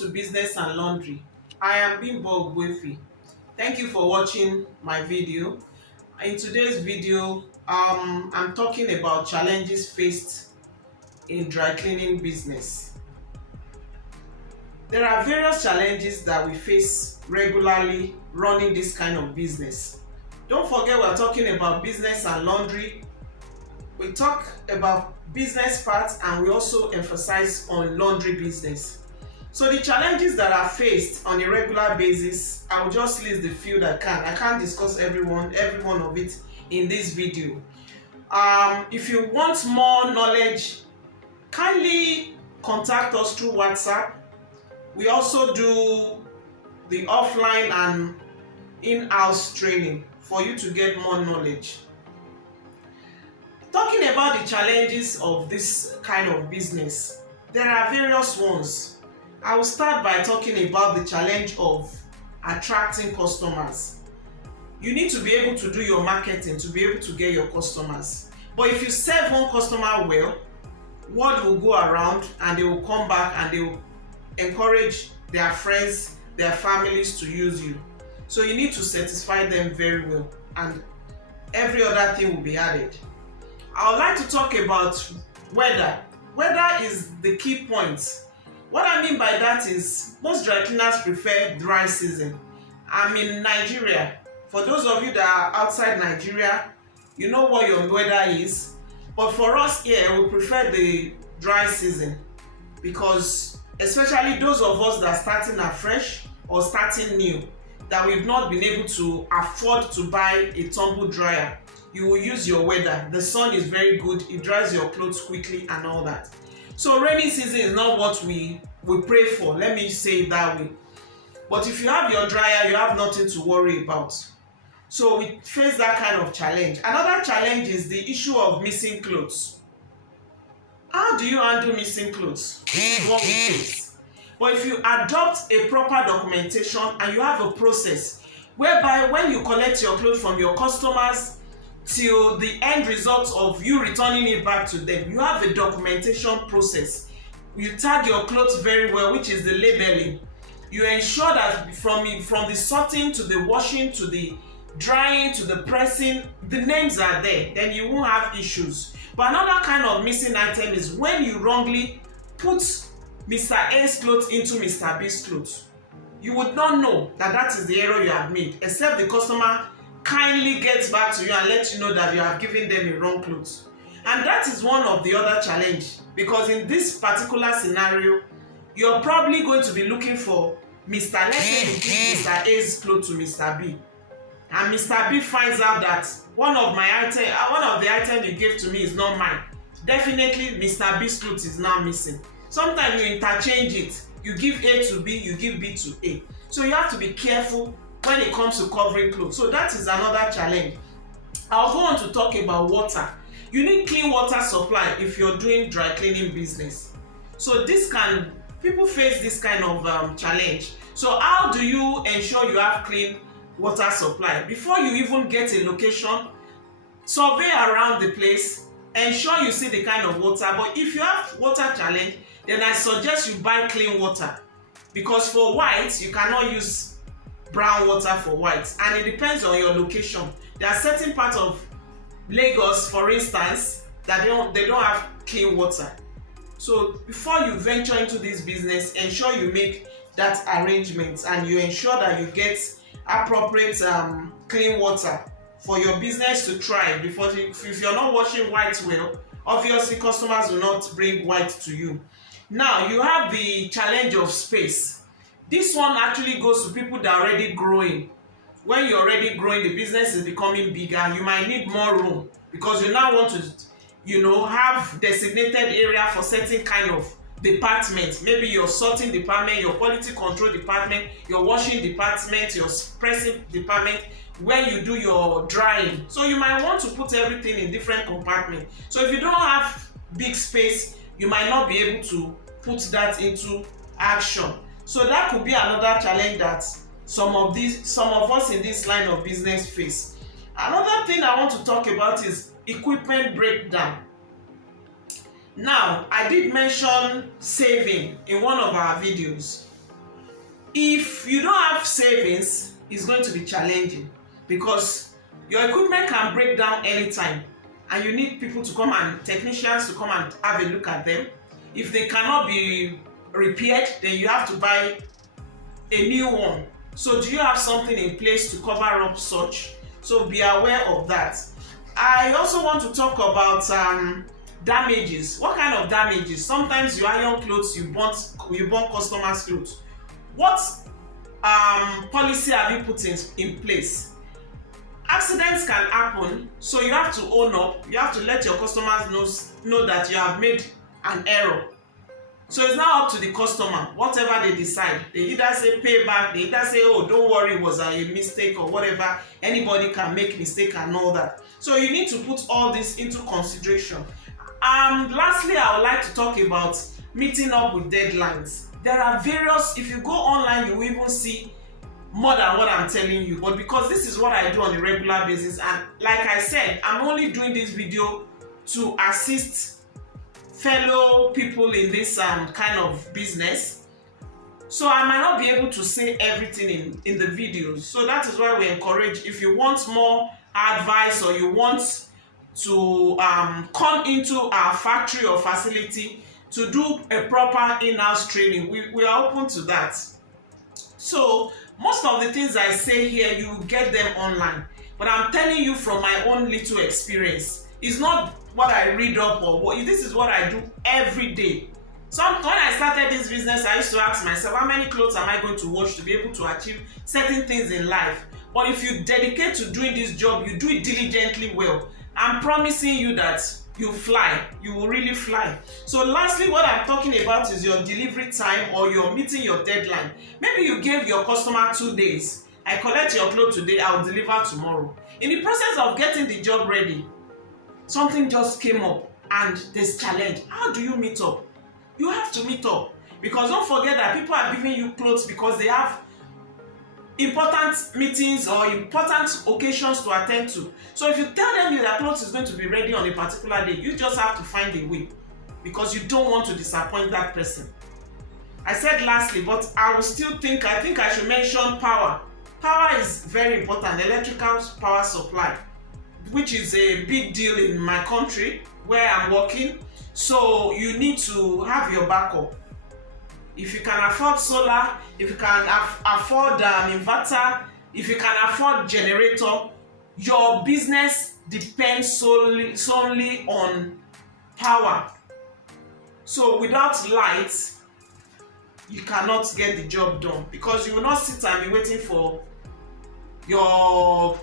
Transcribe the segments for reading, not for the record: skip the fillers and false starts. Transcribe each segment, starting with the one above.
to Business and Laundry. I am Bimbo Ogbuefi. Thank you for watching my video. In today's video, I'm talking about challenges faced in dry cleaning business. There are various challenges that we face regularly running this kind of business. Don't forget, we're talking about business and laundry. We talk about business parts and we also emphasize on laundry business. So the challenges that are faced on a regular basis, I will just list the few that I can't discuss every one of it in this video. If you want more knowledge, kindly contact us through WhatsApp. We also do the offline and in-house training for you to get more knowledge. Talking about the challenges of this kind of business, there are various ones. I will start by talking about the challenge of attracting customers. You need to be able to do your marketing to be able to get your customers. But if you serve one customer well, word will go around and they will come back and they will encourage their friends, their families to use you. So you need to satisfy them very well and every other thing will be added. I would like to talk about weather. Weather is the key point. What I mean by that is most dry cleaners prefer dry season. I'm in Nigeria. For those of you that are outside Nigeria, you know what your weather is. But for us here, we prefer the dry season because especially those of us that are starting afresh or starting new, that we've not been able to afford to buy a tumble dryer, you will use your weather. The sun is very good, it dries your clothes quickly and all that. So rainy season is not what we pray for, let me say it that way. But if you have your dryer, you have nothing to worry about. So we face that kind of challenge. Another challenge is the issue of missing clothes. How do you handle missing clothes? This is what we face. But if you adopt a proper documentation and you have a process whereby when you collect your clothes from your customers till the end result of you returning it back to them, you have a documentation process. You tag your clothes very well, which is the labeling. You ensure that from the sorting to the washing to the drying to the pressing, the names are there, then you won't have issues. But another kind of missing item is when you wrongly put Mr. A's clothes into Mr. B's clothes. You would not know that that is the error you have made, except the customer kindly gets back to you and lets you know that you have given them a wrong clothes. And that is one of the other challenge, because in this particular scenario, you're probably going to be looking for let's say you give Mr. A's clothes to Mr. B. And Mr. B finds out that one of the items you gave to me is not mine. Definitely Mr. B's clothes is now missing. Sometimes you interchange it. You give A to B, you give B to A. So you have to be careful when it comes to covering clothes. So that is another challenge. I'll go on to talk about water. You need clean water supply if you're doing dry cleaning business. So people face this kind of challenge. So how do you ensure you have clean water supply? Before you even get a location, survey around the place, ensure you see the kind of water. But if you have water challenge, then I suggest you buy clean water, because for whites you cannot use brown water for whites, and it depends on your location. There are certain parts of Lagos, for instance, that they don't have clean water. So before you venture into this business, ensure you make that arrangement and you ensure that you get appropriate clean water for your business to thrive. Because if you're not washing white well, obviously customers will not bring white to you. Now you have the challenge of space. This one actually goes to people that are already growing. When you're already growing, the business is becoming bigger, you might need more room because you now want to have designated area for certain kind of department. Maybe your sorting department, your quality control department, your washing department, your pressing department, where you do your drying. So you might want to put everything in different compartments. So if you don't have big space, you might not be able to put that into action. So that could be another challenge that some of us in this line of business face. Another thing I want to talk about is equipment breakdown. Now, I did mention saving in one of our videos. If you don't have savings, it's going to be challenging because your equipment can break down anytime and you need people to come and technicians to come and have a look at them. If they cannot be repaired, then you have to buy a new one. So do you have something in place to cover up such? So be aware of that. I also want to talk about damages. What kind of damages? Sometimes you iron clothes, you burn customers' clothes. What policy have you put in place? Accidents can happen, so you have to own up. You have to let your customers know that you have made an error. So it's now up to the customer, whatever they decide. They either say pay back, they either say, oh, don't worry, it was a mistake or whatever. Anybody can make mistake and all that. So you need to put all this into consideration. Lastly, I would like to talk about meeting up with deadlines. There are various, if you go online, you will even see more than what I'm telling you. But because this is what I do on a regular basis, and like I said, I'm only doing this video to assist fellow people in this kind of business, so I might not be able to say everything in the videos. So that is why we encourage, if you want more advice or you want to come into our factory or facility to do a proper in-house training, we are open to that. So most of the things I say here, you get them online, but I'm telling you from my own little experience. It's not what I read up or what, this is what I do every day. So when I started this business, I used to ask myself, how many clothes am I going to wash to be able to achieve certain things in life? But if you dedicate to doing this job, you do it diligently well, I'm promising you that you fly. You will really fly. So lastly, what I'm talking about is your delivery time or you're meeting your deadline. Maybe you gave your customer 2 days. I collect your clothes today, I'll deliver tomorrow. In the process of getting the job ready, something just came up and there's challenge. How do you meet up? You have to meet up, because don't forget that people are giving you clothes because they have important meetings or important occasions to attend to. So if you tell them that clothes is going to be ready on a particular day, you just have to find a way, because you don't want to disappoint that person. I said lastly, but I will still think I should mention power. Power is very important. Electrical power supply, which is a big deal in my country where I'm working. So you need to have your backup. If you can afford solar, if you can afford inverter, if you can afford generator, your business depends solely on power. So without light, you cannot get the job done, because you will not sit and be waiting for your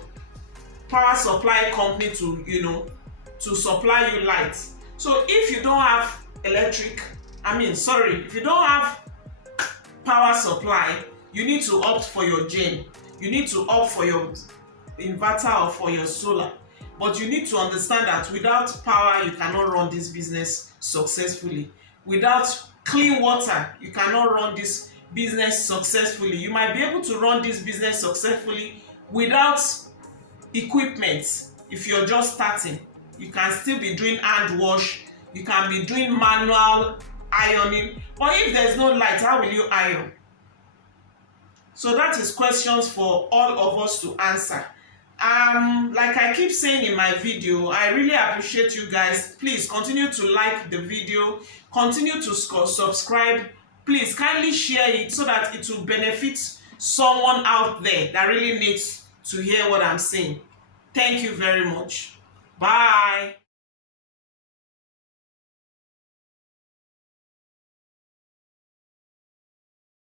power supply company to supply you light. So if you don't have if you don't have power supply, you need to opt for your gen. You need to opt for your inverter or for your solar. But you need to understand that without power, you cannot run this business successfully. Without clean water, you cannot run this business successfully. You might be able to run this business successfully without equipment. If you're just starting, you can still be doing hand wash, you can be doing manual ironing, but if there's no light, how will you iron? So that is questions for all of us to answer. Like I keep saying in my video, I really appreciate you guys. Please continue to like the video, continue to subscribe. Please kindly share it so that it will benefit someone out there that really needs to hear what I'm saying. Thank you very much. Bye.